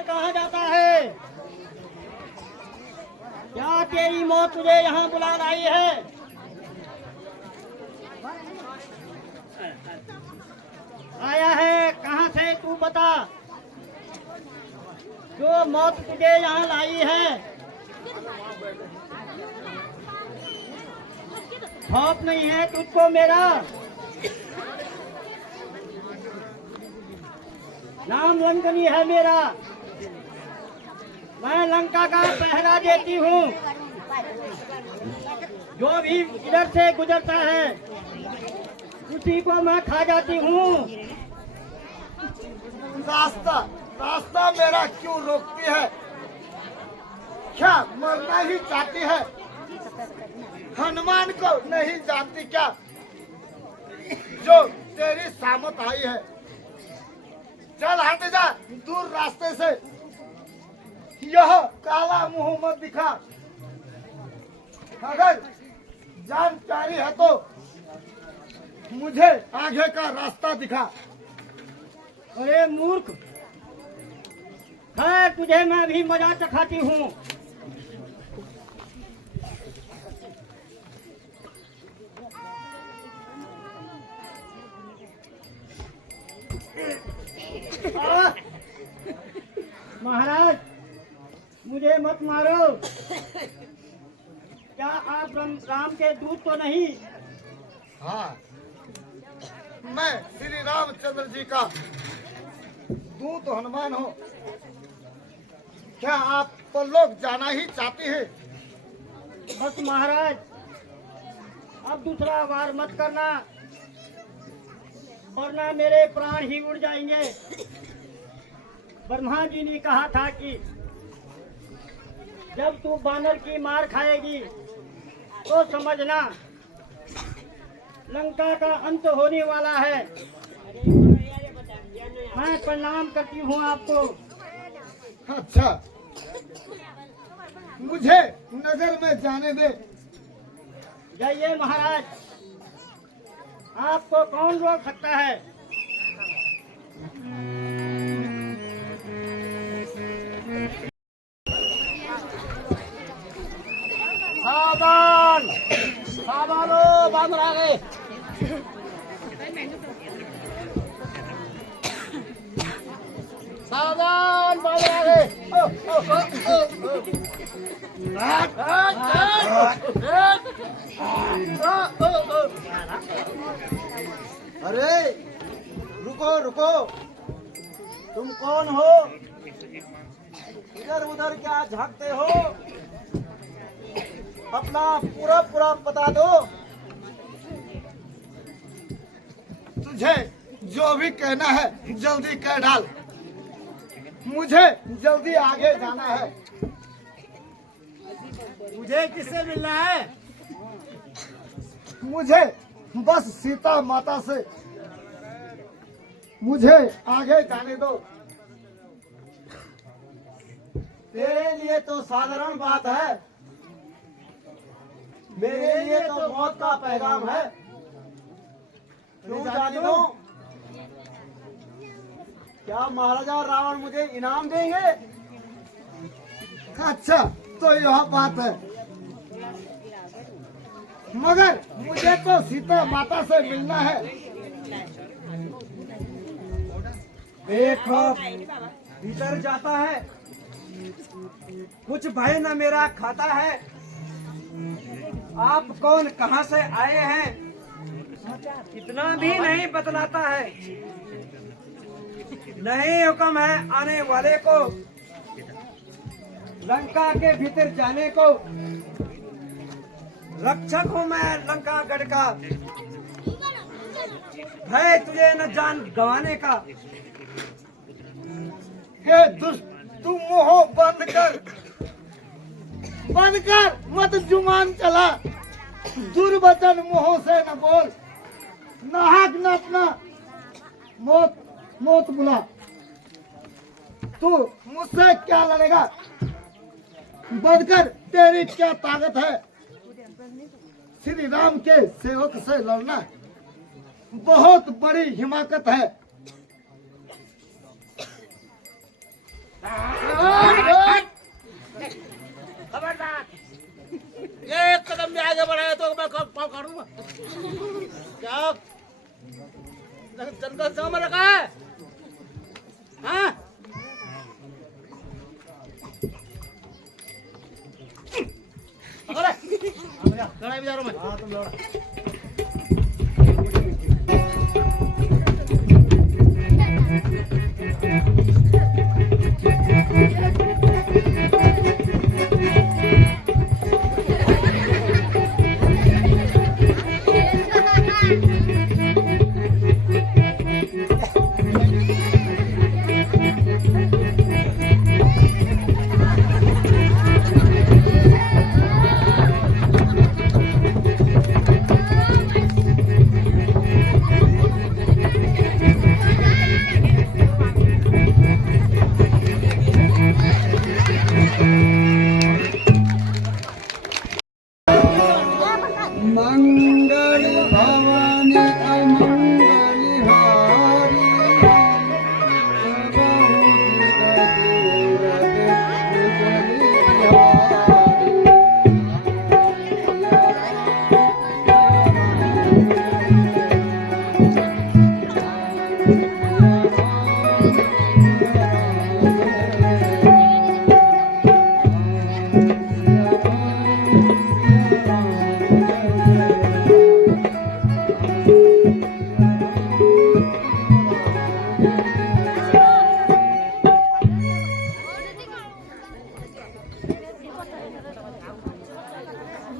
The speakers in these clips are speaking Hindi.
किधर कहाँ जाता है? क्या तेरी मौत तुझे यहाँ बुला लाई है? आया है कहाँ से तू बता, जो मौत तुझे यहाँ लाई है। खौफ नहीं है तुझको मेरा? नाम लंकनी है मेरा, मैं लंका का पहरा देती हूँ। जो भी इधर से गुजरता है उसी को मैं खा जाती हूँ। रास्ता मेरा क्यों रोकती है? क्या मरना ही चाहती है? हनुमान को नहीं जानती क्या, जो तेरी सामत आई है? चल हट जा दूर रास्ते से, यह काला मुंह मत दिखा। अगर जान प्यारी है तो मुझे आगे का रास्ता दिखा। अरे मूर्ख, खैर तुझे मैं भी मजा चखाती हूँ। महाराज मुझे मत मारो। क्या आप राम के दूत तो नहीं? हाँ, मैं श्री रामचंद्र जी का दूत हनुमान हूँ। क्या आप तो लोग जाना ही चाहती है? बस महाराज अब दूसरा वार मत करना, वरना मेरे प्राण ही उड़ जाएंगे। ब्रह्मा जी ने कहा था कि जब तू बानर की मार खाएगी तो समझना लंका का अंत होने वाला है। मैं प्रणाम करती हूँ आपको। अच्छा, मुझे नगर में जाने दे। जाइए महाराज, आपको कौन रोक सकता है? सावधान, सावधान हो, बांध आ गए। सावधान, बांध आ गए। अरे रुको रुको, तुम कौन हो? इधर उधर क्या झांकते हो? अपना पूरा बता दो। तुझे जो भी कहना है जल्दी कह डाल, मुझे जल्दी आगे जाना है। मुझे किससे मिलना है? मुझे बस सीता माता से, मुझे आगे जाने दो। तेरे लिए तो साधारण बात है, मेरे लिए तो मौत का पैगाम है। क्यों जाने दो? क्या महाराजा रावण मुझे इनाम देंगे? अच्छा, तो यह बात है, मगर मुझे तो सीता माता से मिलना है। देखो भीतर जाता है, कुछ भय न मेरा खाता है। आप कौन, कहां से आए हैं, इतना भी नहीं बतलाता है। नहीं हुक्म है आने वाले को, लंका के भीतर जाने को। रक्षक हूँ मैं लंका गढ़ का, है तुझे न जान गंवाने का। हे दुष्ट, तू मुंह बंद कर, मत जुबान चला। दुर्वचन मुंह से न बोल, नाहक न अपना मौत बुला। तू मुझसे क्या लड़ेगा? बढ़कर तेरी क्या ताकत है? श्री राम के सेवक से लड़ना बहुत बड़ी हिमाकत है। आगे बढ़ाया तो मैं पाँव काटूंगा क्या? जंगल से में रखा है हाँ? लड़ाई भी जा रहा हूँ मैं। हाँ तुम लड़ा। मंगल भवानी अमंगल हारी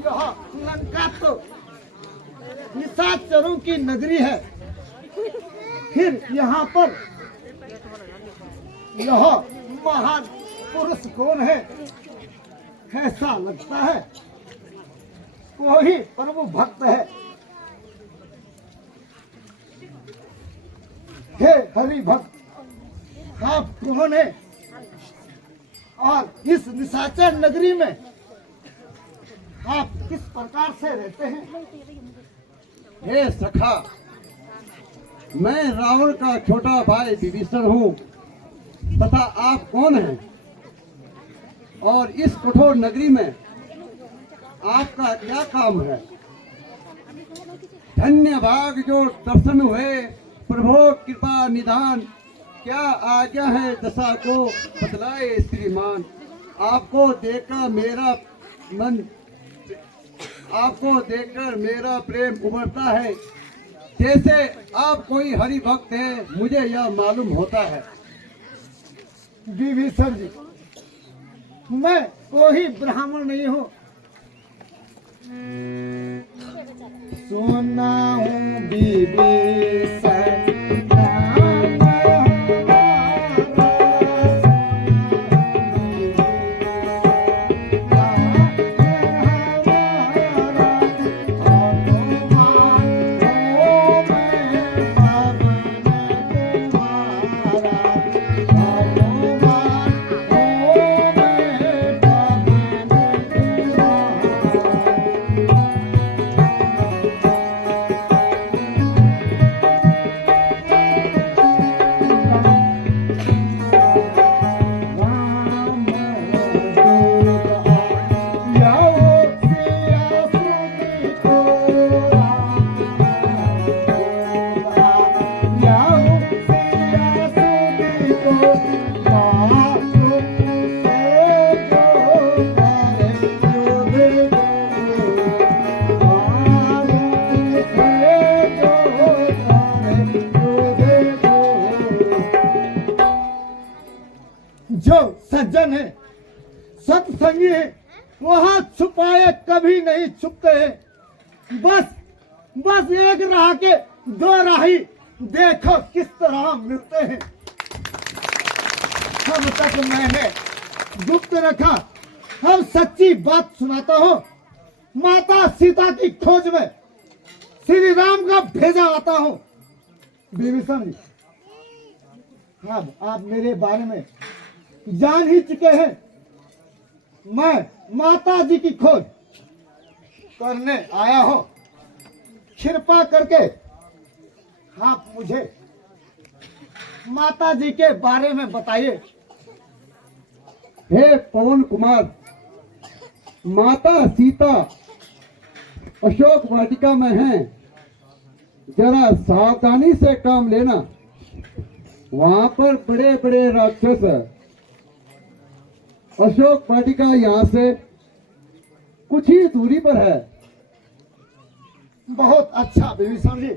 यह लंका तो निशाचरों की नगरी है। फिर यहाँ पर यह महान पुरुष कौन है? ऐसा लगता है कोई प्रभु भक्त है। हे हरि भक्त, आप कौन है और इस निशाचर नगरी में आप किस प्रकार से रहते हैं? हे सखा, मैं रावण का छोटा भाई विभीषण हूँ तथा आप कौन हैं और इस कठोर नगरी में आपका क्या काम है? धन्य भाग जो दर्शन हुए, प्रभु कृपा निधान, क्या आज्ञा है दशा को बतलाए श्रीमान। आपको देखकर मेरा प्रेम उमड़ता है। जैसे आप कोई हरि भक्त है, मुझे यह मालूम होता है। विभीषण जी, मैं कोई ब्राह्मण नहीं हूँ। सुना हूँ विभीषण जो सज्जन है, सत्संगी है, वहाँ छुपाए कभी नहीं छुपते हैं। बस एक राह के दो राही, देखो किस तरह मिलते हैं। अब तक मैंने गुप्त रखा, अब सच्ची बात सुनाता हूँ। माता सीता की खोज में श्री राम का भेजा आता हूँ। विभीषण जी, अब आप मेरे बारे में जान ही चुके हैं। मैं माता जी की खोज करने आया हूँ। कृपा करके आप मुझे माता जी के बारे में बताइए। हे पवन कुमार, माता सीता अशोक वाटिका में हैं, जरा सावधानी से काम लेना। वहां पर बड़े बड़े राक्षस है। अशोक वाटिका यहाँ से कुछ ही दूरी पर है। बहुत अच्छा विभीषण जी,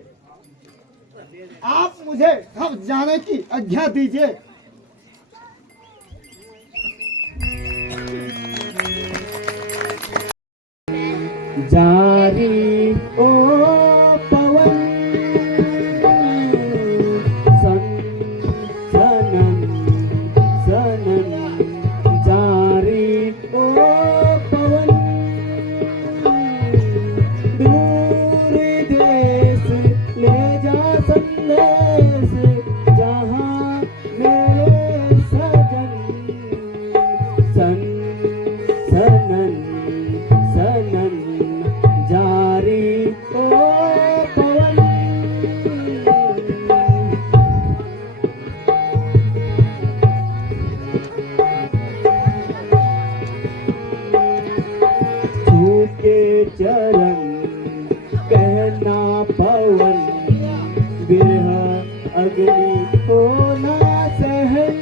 आप मुझे अब जाने की आज्ञा दीजिए। जारी ओ पवन सनन सनन, जारी ओ पवन दूर देश ले जा संदेश, जहाँ मेरे सजन सनन सनन, जारी ओ पवन। झुके चरण कहना पवन, बिरह अग्नि हो ना सहन,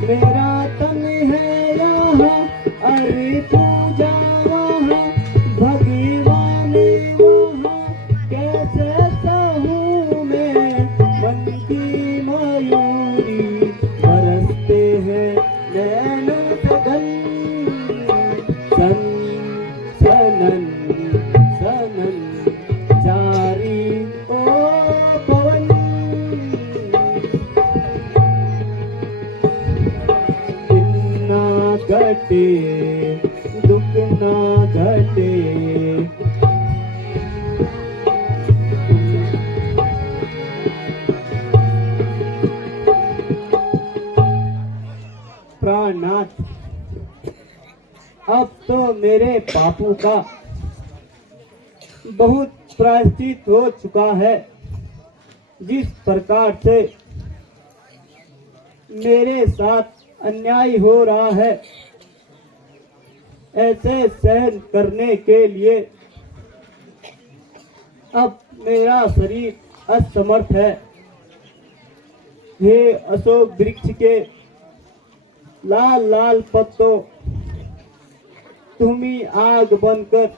मेरा तन है यहाँ अरे पूजा वहाँ, भगवान वहाँ कैसे सहूँ मैं, मन की मयूरी बरसते हैं नैन सघन, सन सनन सनन, जारी ओ पवन। दिन ना घटे दुख ना घटे, प्राणनाथ, अब तो मेरे बापू का बहुत प्रायश्चित हो चुका है। जिस प्रकार से मेरे साथ अन्याय हो रहा है, ऐसे सहन करने के लिए अब मेरा शरीर असमर्थ है। हे अशोक वृक्ष के लाल लाल पत्तों, तुम ही आग बनकर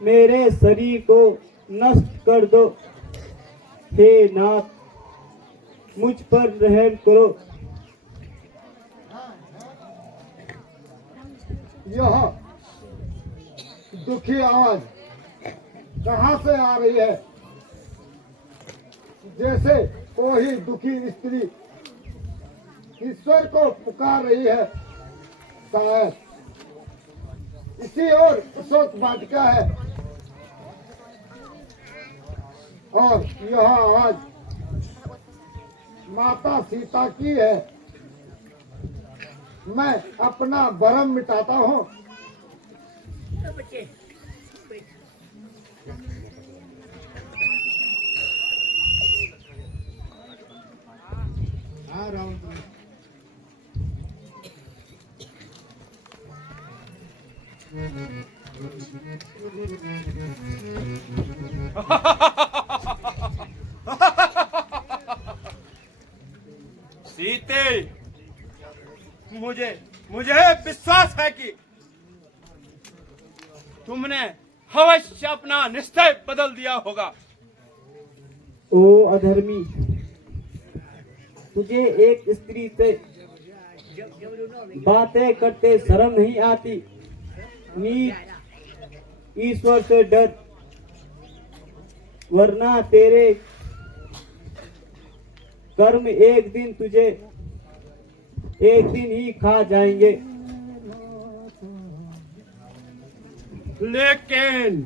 मेरे शरीर को नष्ट कर दो। हे नाथ, मुझ पर रहम करो। यह दुखी आवाज कहाँ से आ रही है? जैसे कोई दुखी स्त्री ईश्वर को पुकार रही है। शायद इसी ओर अशोक वाटिका है, और यह आवाज माता सीता की है। मैं अपना भरम मिटाता हूँ। सीते, मुझे विश्वास है कि तुमने अवश्य अपना निश्चय बदल दिया होगा। ओ अधर्मी, तुझे एक स्त्री से बातें करते शर्म नहीं आती? नीच, ईश्वर से डर, वरना तेरे कर्म एक दिन तुझे एक दिन ही खा जाएंगे। लेकिन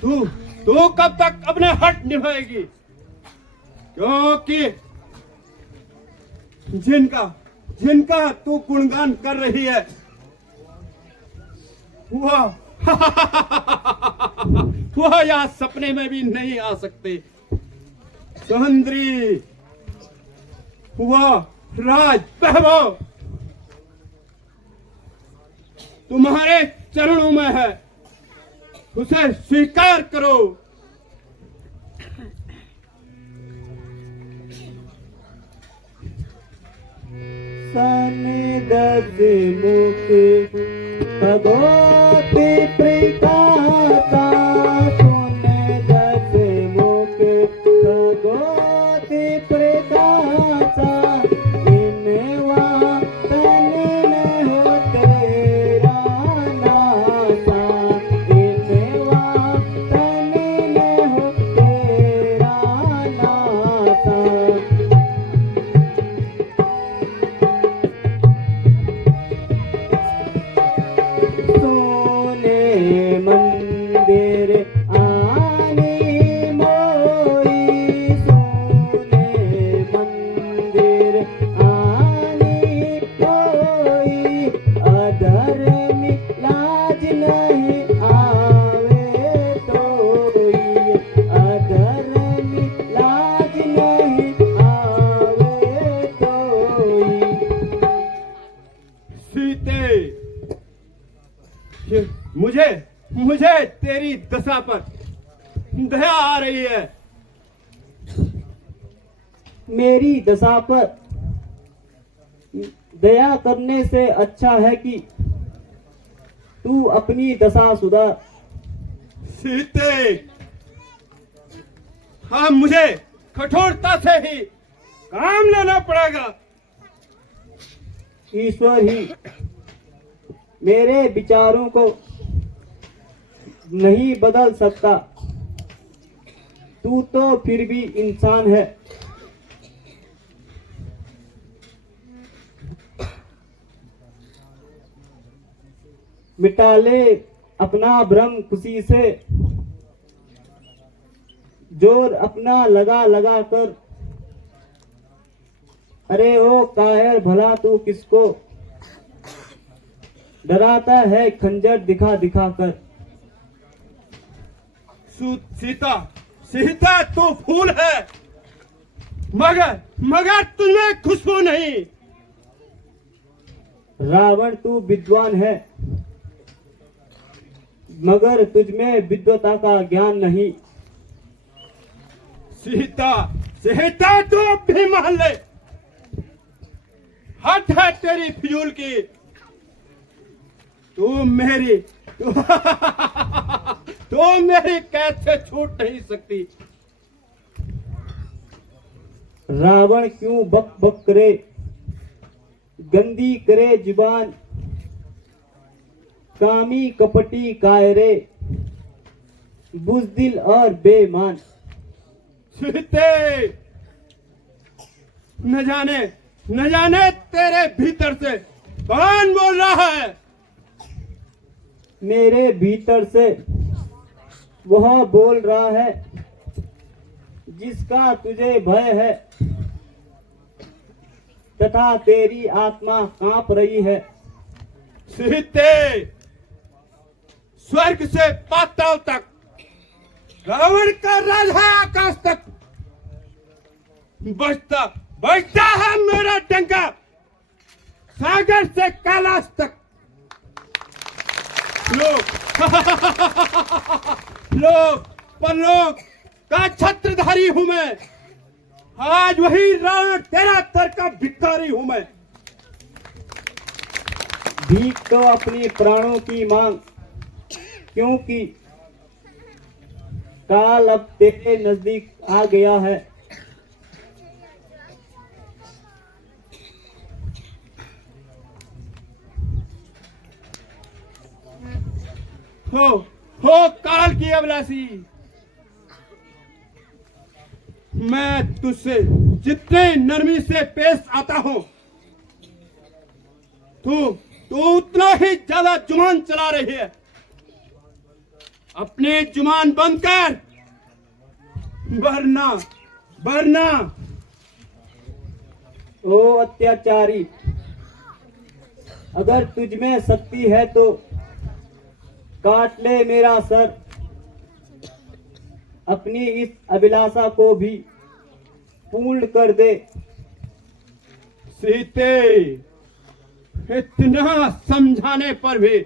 तू कब तक अपने हट निभाएगी? क्योंकि जिनका तू गुणगान कर रही है वह यहाँ सपने में भी नहीं आ सकते। सुंदरी, वह राज वैभव तुम्हारे चरणों में है, उसे स्वीकार करो। सन दस मुख भगवती प्रकाशा, सुन दस मुख भगवती प्रकाशा, इनवा तन में हो तेरा नासा, इनवा तन में हो तेरा नासा। सोने मंदिर आने मोई, सोने मंदिर आने मोई, अधर्म लाज नहीं आवे तोई, अधर्म लाज नहीं आवे तोई। सीते, मुझे तेरी दशा पर दया आ रही है। मेरी दशा पर दया करने से अच्छा है कि तू अपनी दशा सुधार। सीते, हाँ, मुझे कठोरता से ही काम लेना पड़ेगा। ईश्वर ही मेरे विचारों को नहीं बदल सकता, तू तो फिर भी इंसान है। मिटा ले अपना भ्रम खुशी से, जोर अपना लगा लगा कर। अरे ओ कायर भला तू किसको डराता है खंजर दिखा दिखा कर। सीता, सीता तू फूल है, मगर तुझमें खुशबू नहीं। रावण तू विद्वान है, मगर तुझमें विद्वता का ज्ञान नहीं। सीता, सीता तू भी मान ले, हट है तेरी फिजूल की। तू मेरी कैद से छूट नहीं सकती। रावण क्यों बक बक करे, गंदी करे जुबान, कामी कपटी कायरे, बुज़दिल और बेईमान। सीते, न जाने तेरे भीतर से कौन बोल रहा है। मेरे भीतर से वह बोल रहा है जिसका तुझे भय है, तथा तेरी आत्मा कांप रही है। सीते, स्वर्ग से पाताल तक, रावण का राज है आकाश तक, बजता है मेरा डंका सागर से कैलाश तक। परलोक का छत्रधारी हूं मैं, आज वही रावण तेरा तर का भिखारी हूं मैं। भीख तो अपनी प्राणों की मांग, क्योंकि काल अब तेरे नजदीक आ गया है। हो काल की अभिलाषी, मैं तुझसे जितने नरमी से पेश आता हूं, तू उतना ही ज्यादा जुबान चला रही है। अपनी जुबान बंद कर, वरना। ओ अत्याचारी, अगर तुझ में शक्ति है तो काट ले मेरा सर, अपनी इस अभिलाषा को भी पूर्ण कर दे। सीते, इतना समझाने पर भी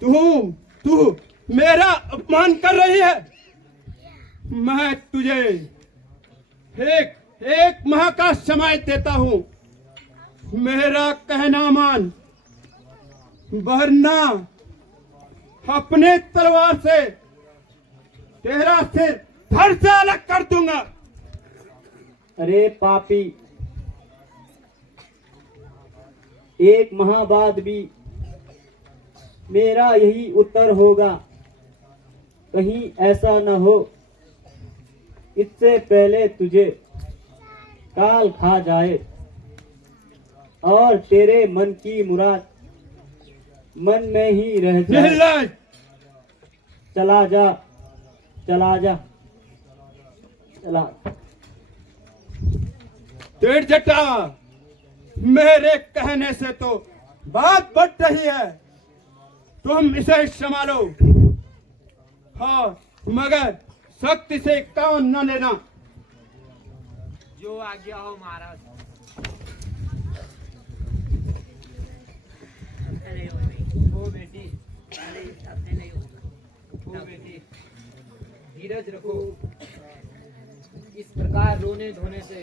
तू मेरा अपमान कर रही है। मैं तुझे एक माह का समय देता हूं, मेरा कहना मान, वरना अपने तलवार से तेरा सिर धड़ से अलग कर दूंगा। अरे पापी, एक माह बाद भी मेरा यही उत्तर होगा। कहीं ऐसा न हो इससे पहले तुझे काल खा जाए और तेरे मन की मुराद मन में ही रह जाए। निर्लज! चला जा, चला जा, चला। डेढ़ जटा, मेरे कहने से तो बात बढ़ रही है, तुम इसे संभालो। हाँ, मगर सख्ती से काम न लेना। जो आज्ञा हो महाराज। हो बेटी, हो बेटी, धीरज रखो। इस प्रकार रोने धोने से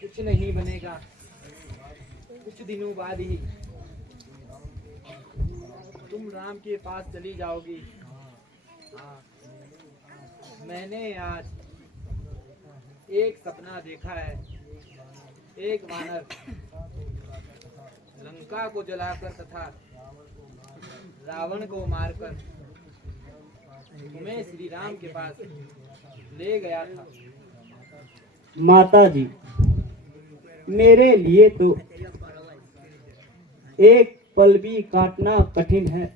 कुछ नहीं बनेगा। कुछ दिनों बाद ही तुम राम के पास चली जाओगी। हाँ, मैंने आज एक सपना देखा है। एक वानर लंका को जलाकर तथा रावण को मारकर तुम्हें श्री राम के पास ले गया था। माता जी, मेरे लिए तो एक पल भी काटना कठिन है।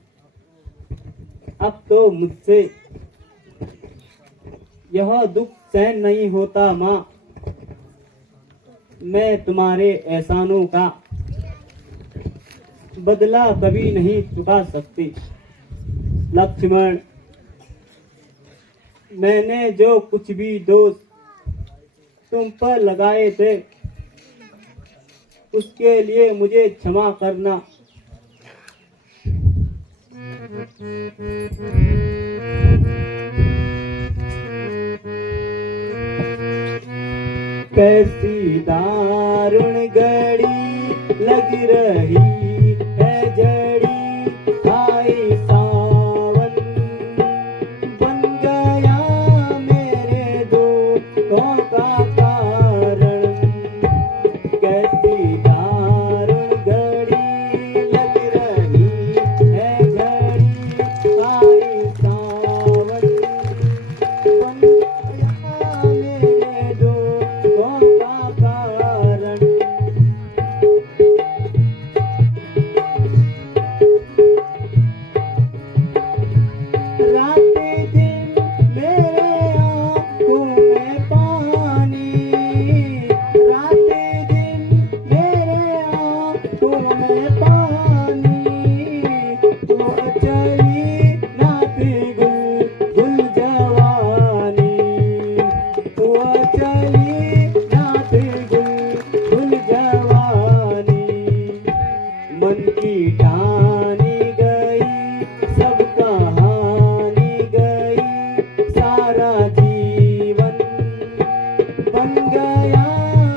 अब तो मुझसे यह दुख सहन नहीं होता। माँ, मैं तुम्हारे एहसानों का बदला कभी नहीं चुका सकती। लक्ष्मण, मैंने जो कुछ भी दोष तुम पर लगाए थे उसके लिए मुझे क्षमा करना। कैसी दारुण घड़ी लग रही है जड़ी, आई सावन बन गया मेरे दुखों का कारण। कैसी दारुण घड़ी लग रही है जड़ी, आई सावन बन गया मेरे दुखों का कारण। रात दिन मेरे आँखों में पानी, रात दिन मेरे आँखों में पानी। वो चली नाती गुल गुल जवानी, वो चली नाती गुल गुल जवानी। मन की ठानी गई सब कहानी गई, सारा जीवन बन गया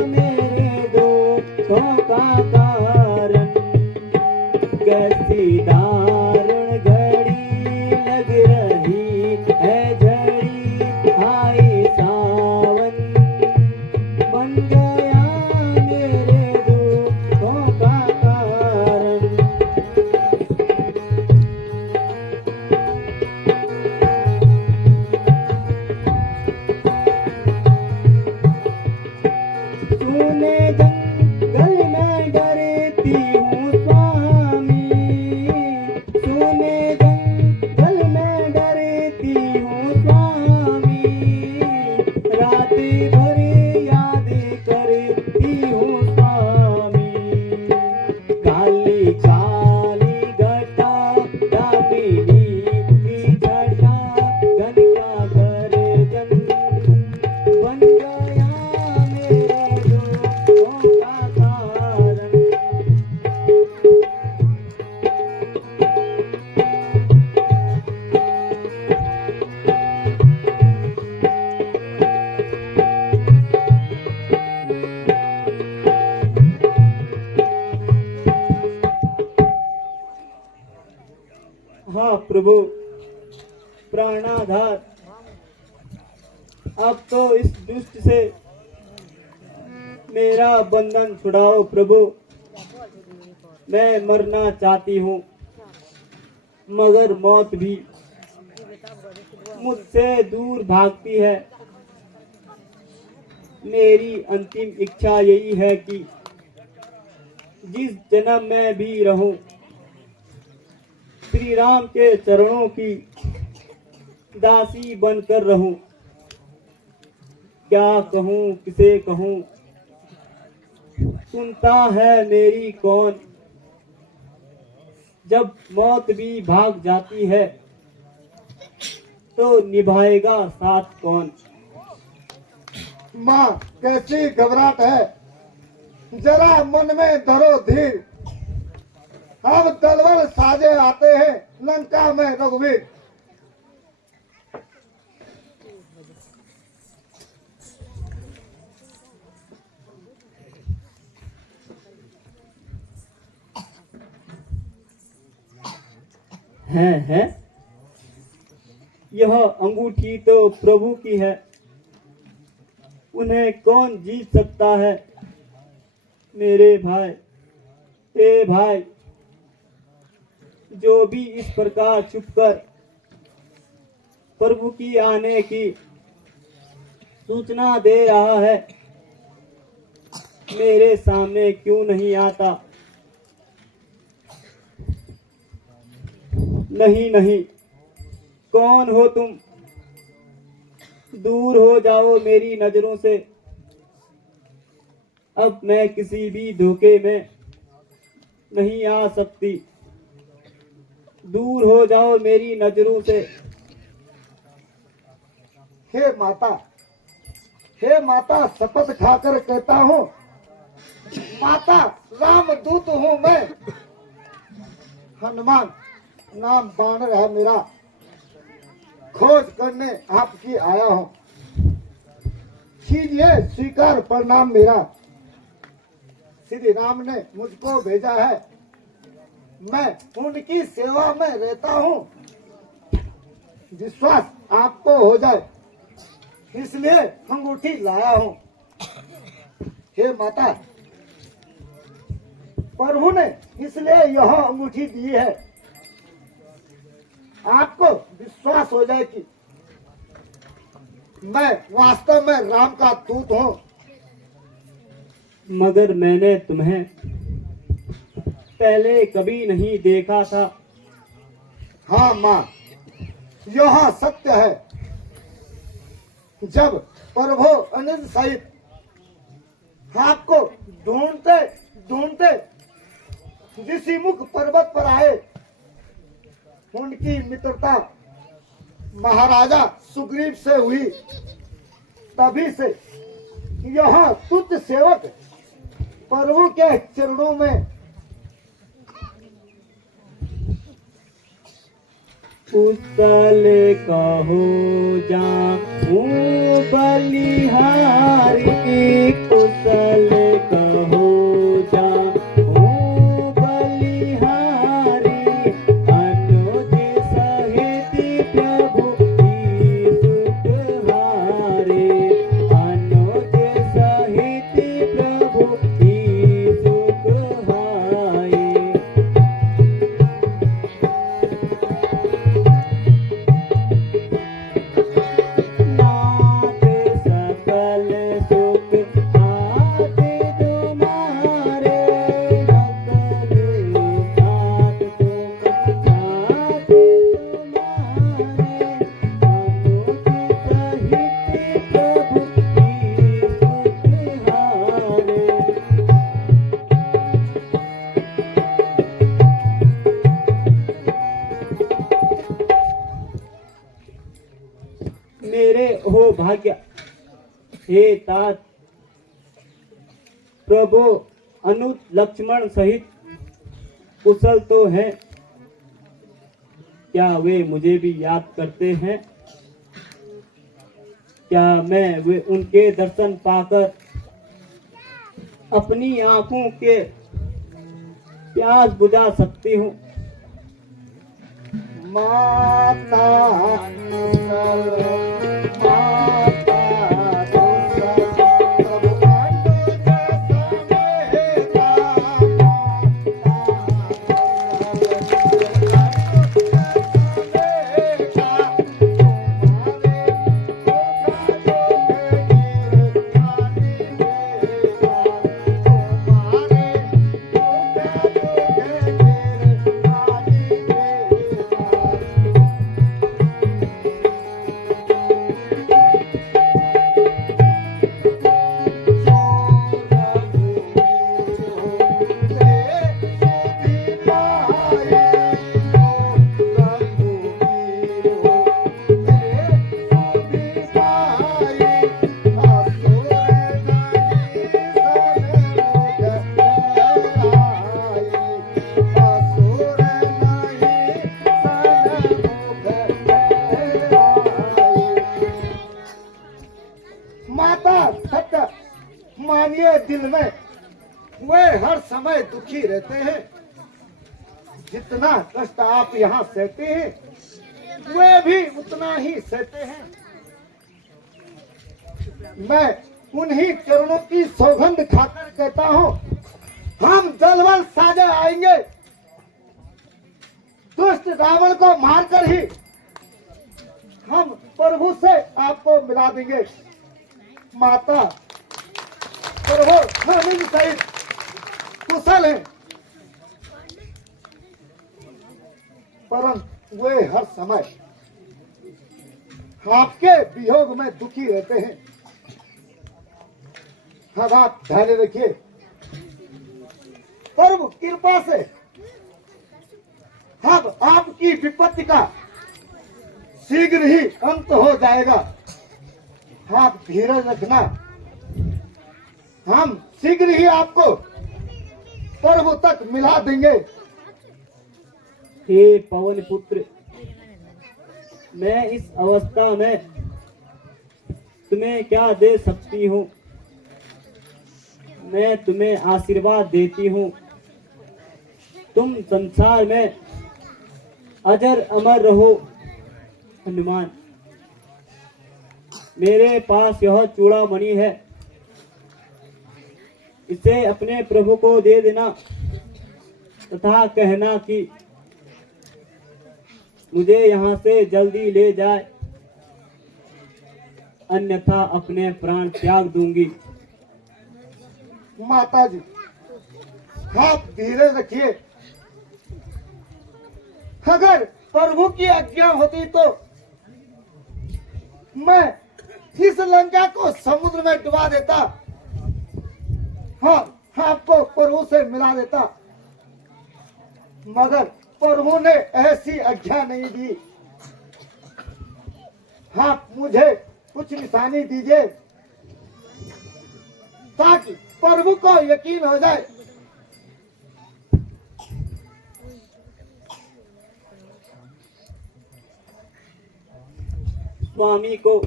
मेरे दुखों का कारण। कैसी दारुण घड़ी लग रही है जड़ी, आई सावन बन गया मेरे दुखों का कारण। तूने जंगल में डरती हूँ स्वामी, तूने जंगल में डरती हूँ स्वामी। रात भर याद करती हूँ स्वामी। काली काली घटा दामिनी की छटा, घन का गर्जन बन गया मेरे दुखों का कारण। प्रभु प्राणाधार। अब तो इस दुष्ट से मेरा बंधन छुड़ाओ प्रभु। मैं मरना चाहती हूँ मगर मौत भी मुझसे दूर भागती है। मेरी अंतिम इच्छा यही है कि जिस जन्म में भी रहूं श्री राम के चरणों की दासी बनकर रहूं। क्या कहूं किसे कहूं, सुनता है मेरी कौन। जब मौत भी भाग जाती है तो निभाएगा साथ कौन। माँ कैसी घबराहट है, जरा मन में धरो धीर। हम दलवर साजे आते हैं लंका में रघुवीर। है यह अंगूठी तो प्रभु की है, उन्हें कौन जीत सकता है। मेरे भाई ए भाई, जो भी इस प्रकार छुपकर प्रभु की आने की सूचना दे रहा है, मेरे सामने क्यों नहीं आता। नहीं नहीं, कौन हो तुम, दूर हो जाओ मेरी नजरों से। अब मैं किसी भी धोखे में नहीं आ सकती। दूर हो जाओ मेरी नजरों से। हे माता शपथ खाकर कहता हूँ, माता राम दूत हूँ मैं। हनुमान नाम बानर है मेरा, खोज करने आपकी आया हूँ। कीजिए स्वीकार प्रणाम मेरा। श्री राम ने मुझको भेजा है, मैं उनकी सेवा में रहता हूँ। विश्वास आपको हो जाए इसलिए अंगूठी लाया हूँ। हे माता, प्रभु ने इसलिए यह अंगूठी दी है, आपको विश्वास हो जाए कि मैं वास्तव में राम का दूत हूँ। मगर मैंने तुम्हें पहले कभी नहीं देखा था। हाँ माँ, यह सत्य है। जब प्रभु अनिल सहित आपको ढूंढते ढूंढते ऋषिमुख पर्वत पर आए, उनकी मित्रता महाराजा सुग्रीव से हुई। तभी से यह तुच्छ सेवक प्रभु के चरणों में कुशल कहो जाऊं बलिहारी, कुशल कहो जाऊं बलिहारी। अनुज सहित प्रभु की सुख हारे, अनुज सहित प्रभु की सुख हारे। नाथ सकल सुख हाथ तुम्हारे, सकल साथ तुम हाथ तुम्हारे। अनुज सहित प्रभु की सुख हारे। मेरे हो भाग्य हे तात, प्रभु अनुज लक्ष्मण सहित कुशल तो है। क्या वे मुझे भी याद करते हैं। क्या मैं वे उनके दर्शन पाकर अपनी आंखों के प्यास बुझा सकती हूँ। माता कुशल माता कुशल प्रभु अनुज समेता माता सत्य मानिए, दिल में वे हर समय दुखी रहते हैं। जितना कष्ट आप यहाँ सहते हैं वे भी उतना ही सहते हैं। मैं उन्हीं चरणों की सौगंध खाकर कहता हूँ, हम जलवल साजे आएंगे, दुष्ट रावण को मारकर ही हम प्रभु से आपको मिला देंगे। माता प्रभु स्वामी सहित कुशल है, परंतु वे हर समय आपके वियोग में दुखी रहते हैं। अब आप धैर्य रखिए, प्रभु कृपा से अब आपकी विपत्ति का शीघ्र ही अंत हो जाएगा। आप धीरज रखना, हम शीघ्र ही आपको प्रभु तक मिला देंगे। हे पवन पुत्र, मैं इस अवस्था में तुम्हें क्या दे सकती हूँ? मैं तुम्हें आशीर्वाद देती हूँ, तुम संसार में अजर अमर रहो। हनुमान, मेरे पास यह चूड़ामणि है, इसे अपने प्रभु को दे देना तथा कहना कि मुझे यहाँ से जल्दी ले जाए, अन्यथा अपने प्राण त्याग दूंगी। माता जी, आप धीरे रखिए। अगर प्रभु की आज्ञा होती तो मैं इस लंका को समुद्र में डुबा देता, हाँ आपको प्रभु से मिला देता, मगर प्रभु ने ऐसी आज्ञा नहीं दी। आप मुझे कुछ निशानी दीजिए ताकि प्रभु को यकीन हो जाए। स्वामी को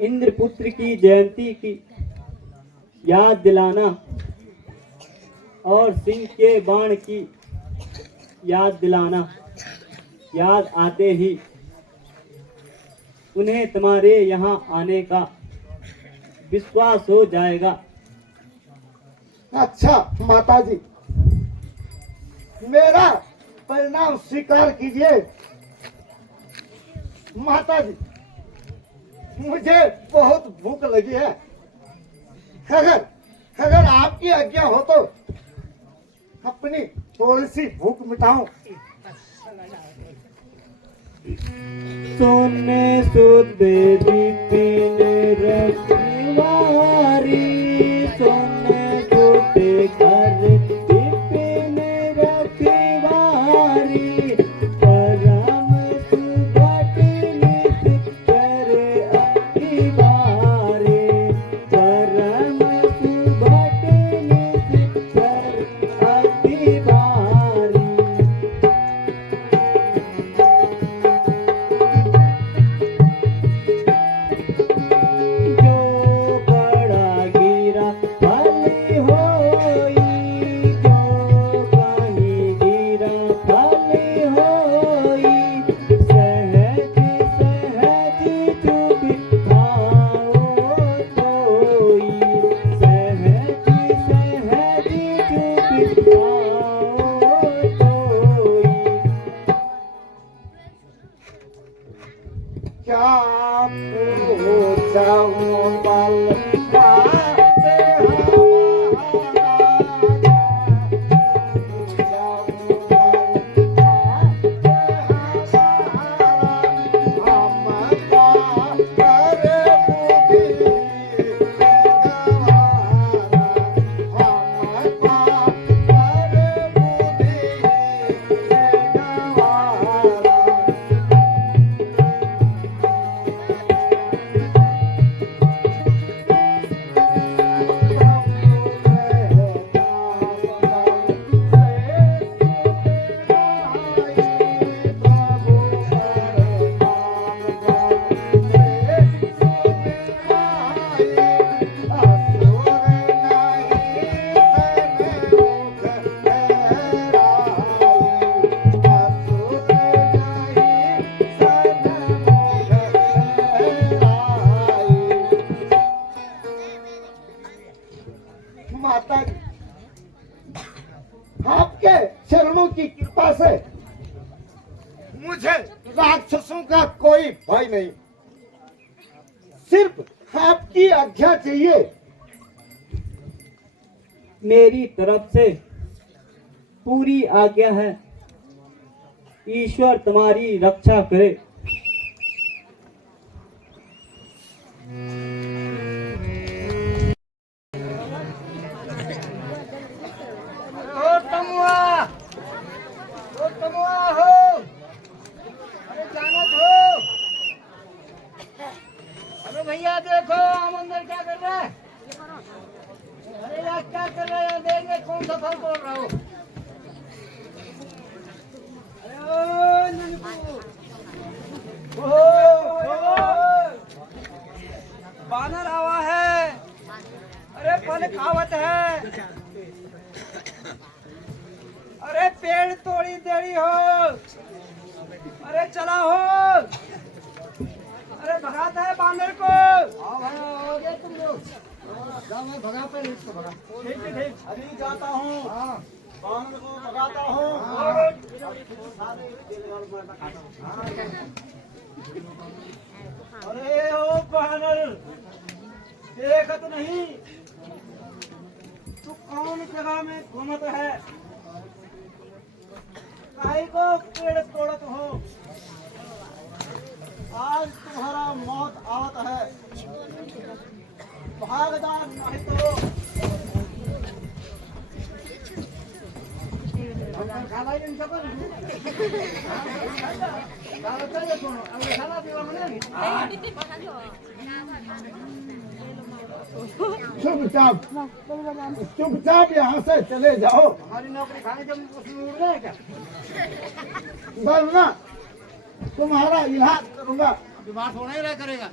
इंद्रपुत्र की जयंती की याद दिलाना और सिंह के बाण की याद दिलाना, याद आते ही उन्हें तुम्हारे यहाँ आने का विश्वास हो जाएगा। अच्छा माता जी, मेरा परिणाम स्वीकार कीजिए। माता जी, मुझे बहुत भूख लगी है, अगर आपकी आज्ञा हो तो अपनी थोड़ी सी भूख मिटाऊं। सोने सुध विपिन रखवारी, सोने सुध कर विपिन रखवारी, परम सुभट नित कर अति बारे, परम सुभट नित कर अति बारी। जो माता जी, आपके चरणों की कृपा से मुझे राक्षसों का कोई भय नहीं, सिर्फ आपकी आज्ञा चाहिए। मेरी तरफ से पूरी आज्ञा है। ईश्वर तुम्हारी रक्षा करे। अरे भैया देखो आमंदर क्या कर रहा है। अरे यार क्या कर रहा है, देंगे कौन सा फल बोल रहा हो। अरे ओ ननकू, बानर आवा है। अरे फल खावत है। अरे पेड़ तोड़ी देरी हो। अरे चला हो। अरे भगाता है बानर को। आओ भाई हो गए तुम लोग। जाओ मैं भगा पे इसको भगा। ठीक है, ठीक, अभी जाता हूँ। हाँ, बानर को भगाता हूँ। अरे ओ बानर, देखत नहीं तू कौन जगह में घूमत है? काहे को पेड़ तोड़त हो? आज तुम्हारा मौत आवत है। भागदार नहीं तो खाला इन सब खाला चले कौन अरे खाला पीवा मने चुपचाप यहाँ से चले जाओ, हमारी नौकरी खाने जब उसमें उड़ गए क्या। वरना तुम्हारा इलाज करूंगा। बीमार होना ही रहा करेगा।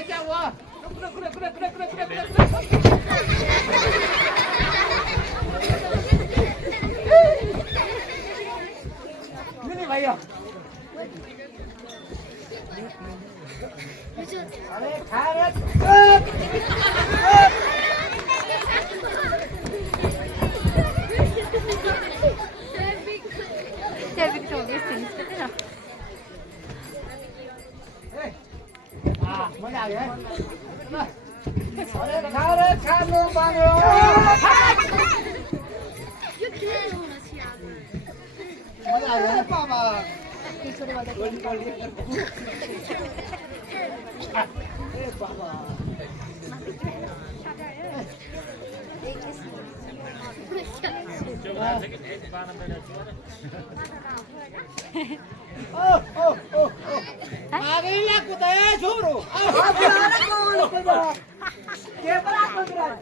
क्या हुआ। नहीं भैया अरे खा मजा आ गया। अरे खा लो पानी मजा आ गया बाबा। के बरात बन रहा है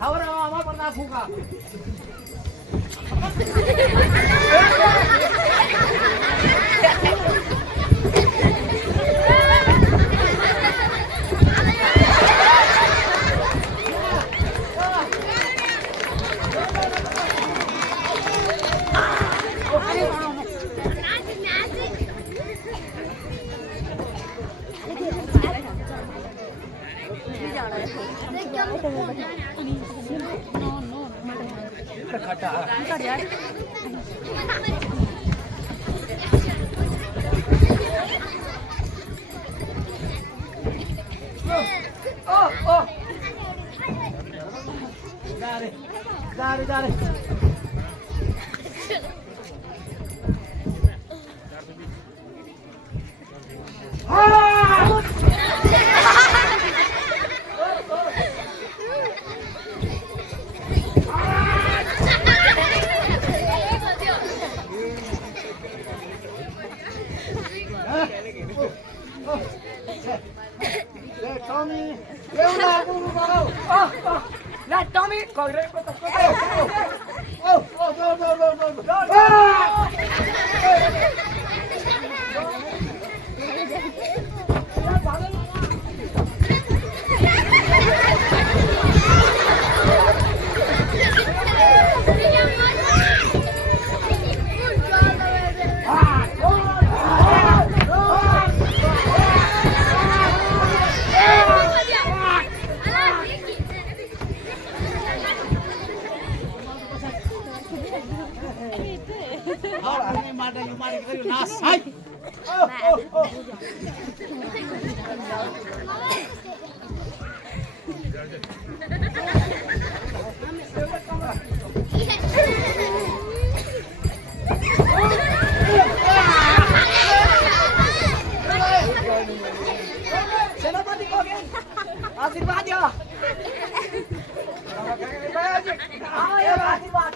खबर आम्हाला पण दाखवू का जा रे Let Tommy corre सेनापति को आशीर्वाद दिया आशीर्वाद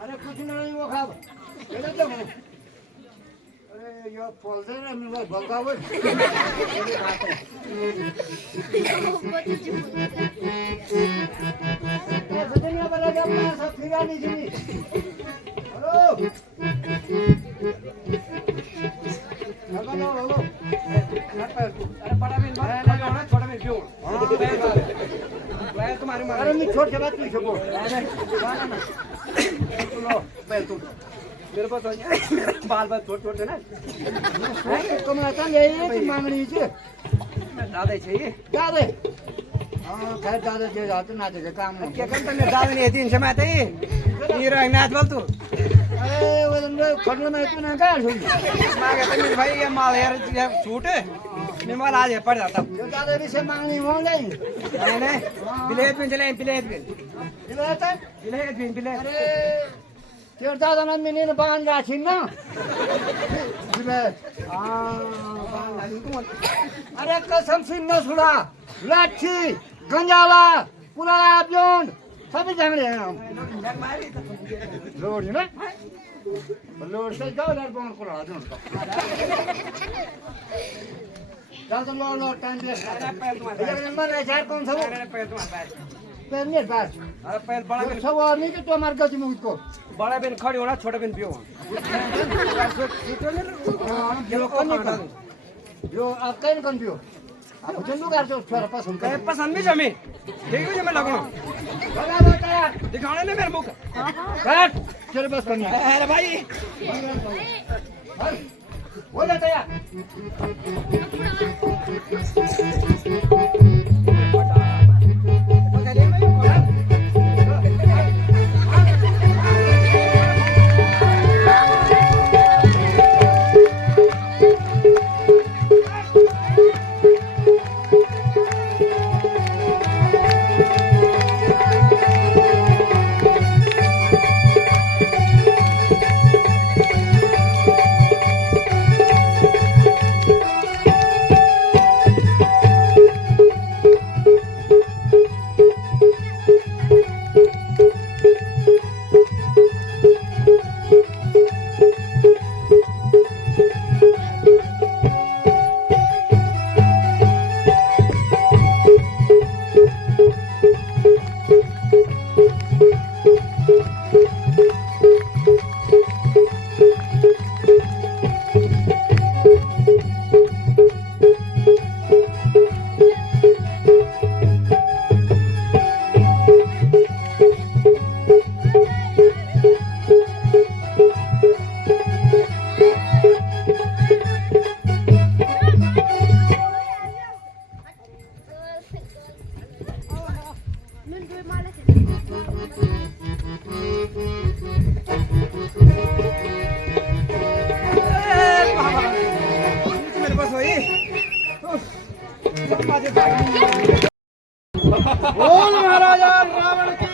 अरे कुछ नहीं वो खाब चले तो अरे यो पोलदे ना मैं बलगावे सजनिया बरा जब मैं सब फिरा नहीं जी हेलो हेलो हेलो अरे बड़ा बिन छोटा बिन क्यों तुम्हारी अरे मारे मैं छोड़ के बात नहीं सकूं पहले तुम मेरे पास आ जा बाल बाल छोड़ छोड़ देना तो मैं आता नहीं मांगनी है दादा चाहिए दादे हाँ खैर दादा जे जाते ना जे काम नहीं क्या करता मैं दादा नहीं 300 में आता ही ये रंगनाथ बोल तू अरे वो खड़ने में इतना क्या सुन मांगे तो मेरे भाई ये माल यार ये छूट है मैं माल आज पड़ जाता जो दादा भी से मांगनी हो गई नहीं नहीं प्लेट में चले प्लेट में दिलाता प्लेट में प्लेट अरे तेरे दादा ने मैंने बांध रखी ना अरे कसम से न सुना लाठी गंजाला पुराना जोन सभी झगड़े हैं हम लोड है ना लोड से जाओ लड़ बोन को ला जोन जाओ तुम लोड टाइम पे ये नंबर है चार कौन सा वो पैर नहीं पास अरे पहले बड़ा बेन सब और नहीं कि तो मार गति में उसको बड़ा बेन खड़ी होना छोटा बेन पियो जो कौन जो आप कहीं कौन पियो आप जन्नू कर जो थोड़ा पसंद कर पसंद भी जमी ठीक है मैं लगना बड़ा बेटा यार दिखाने ले मेरे मुख बैठ चल बस करनी है अरे भाई हो जाता यार मेरे पास वही बोल महाराजा रावण की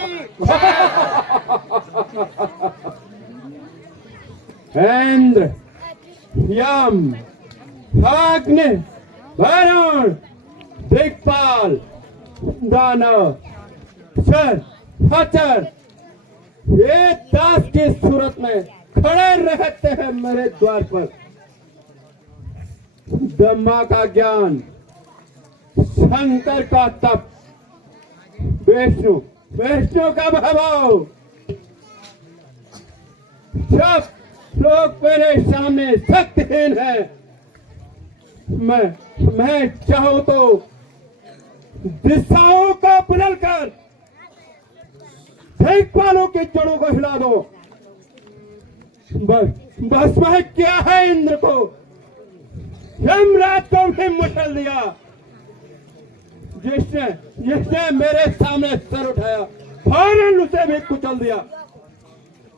इंद्र यम अग्नि वरुण दिक्पाल दानव शर हचर ये दास की सूरत में खड़े रहते हैं मेरे द्वार पर। ब्रह्मा का ज्ञान, शंकर का तप, विष्णु का भव, सब लोग मेरे सामने शक्तिहीन है। मैं चाहूं तो दिशाओं को बदल कर दिक्पालों की जड़ों को हिला दो। बस मैं क्या है इंद्र को, यमराज को भी मचल दिया। जिसने मेरे सामने सर उठाया फौरन उसे भी कुचल दिया।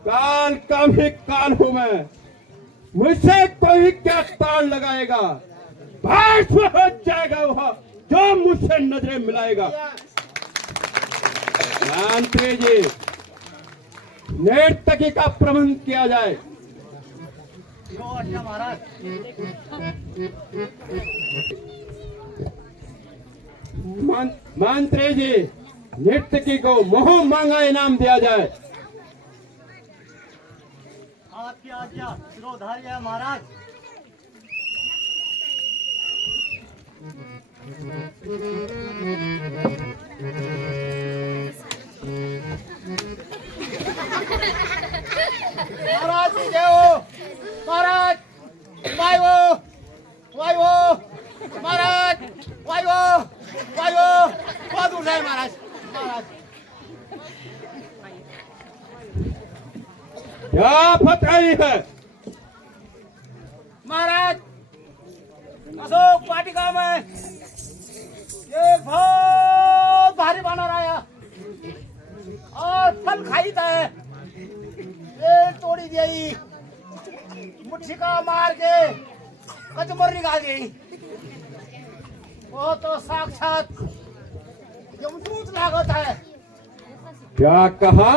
काल का भी काल हूं मैं, मुझसे कोई क्या ताल लगाएगा। भस्म हो जाएगा वह जो मुझसे नजरें मिलाएगा। मंत्री जी, नर्तकी का प्रबंध किया जाए। मंत्री जी, नर्तकी को मोह मांगा इनाम दिया जाए। आपकी आज्ञा शिरोधार्य है महाराज। महाराज की जय हो। महाराज वायो वायो महाराज वायो वायो बहुत उठाए महाराज क्या आफत आई है? महाराज अशोक वाटिका में ये बहुत भारी बानर आया और फल खाई था, पेड़ तोड़ी गई, मुठिका मार के कचमर निकाल गई। वो तो साक्षात यमदूत लागत है। क्या कहा?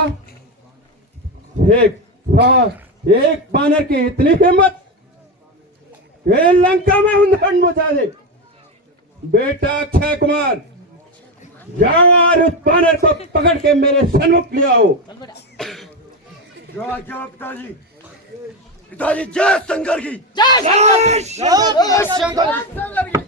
एक बानर की इतनी हिम्मत, ये लंका में उन्धन मचा दे। बेटा अक्षय कुमार, जाओ और उस बानर को पकड़ के मेरे सन्मुख ले आओ। पिताजी, पिताजी जय शंकर की। जय शंकर की।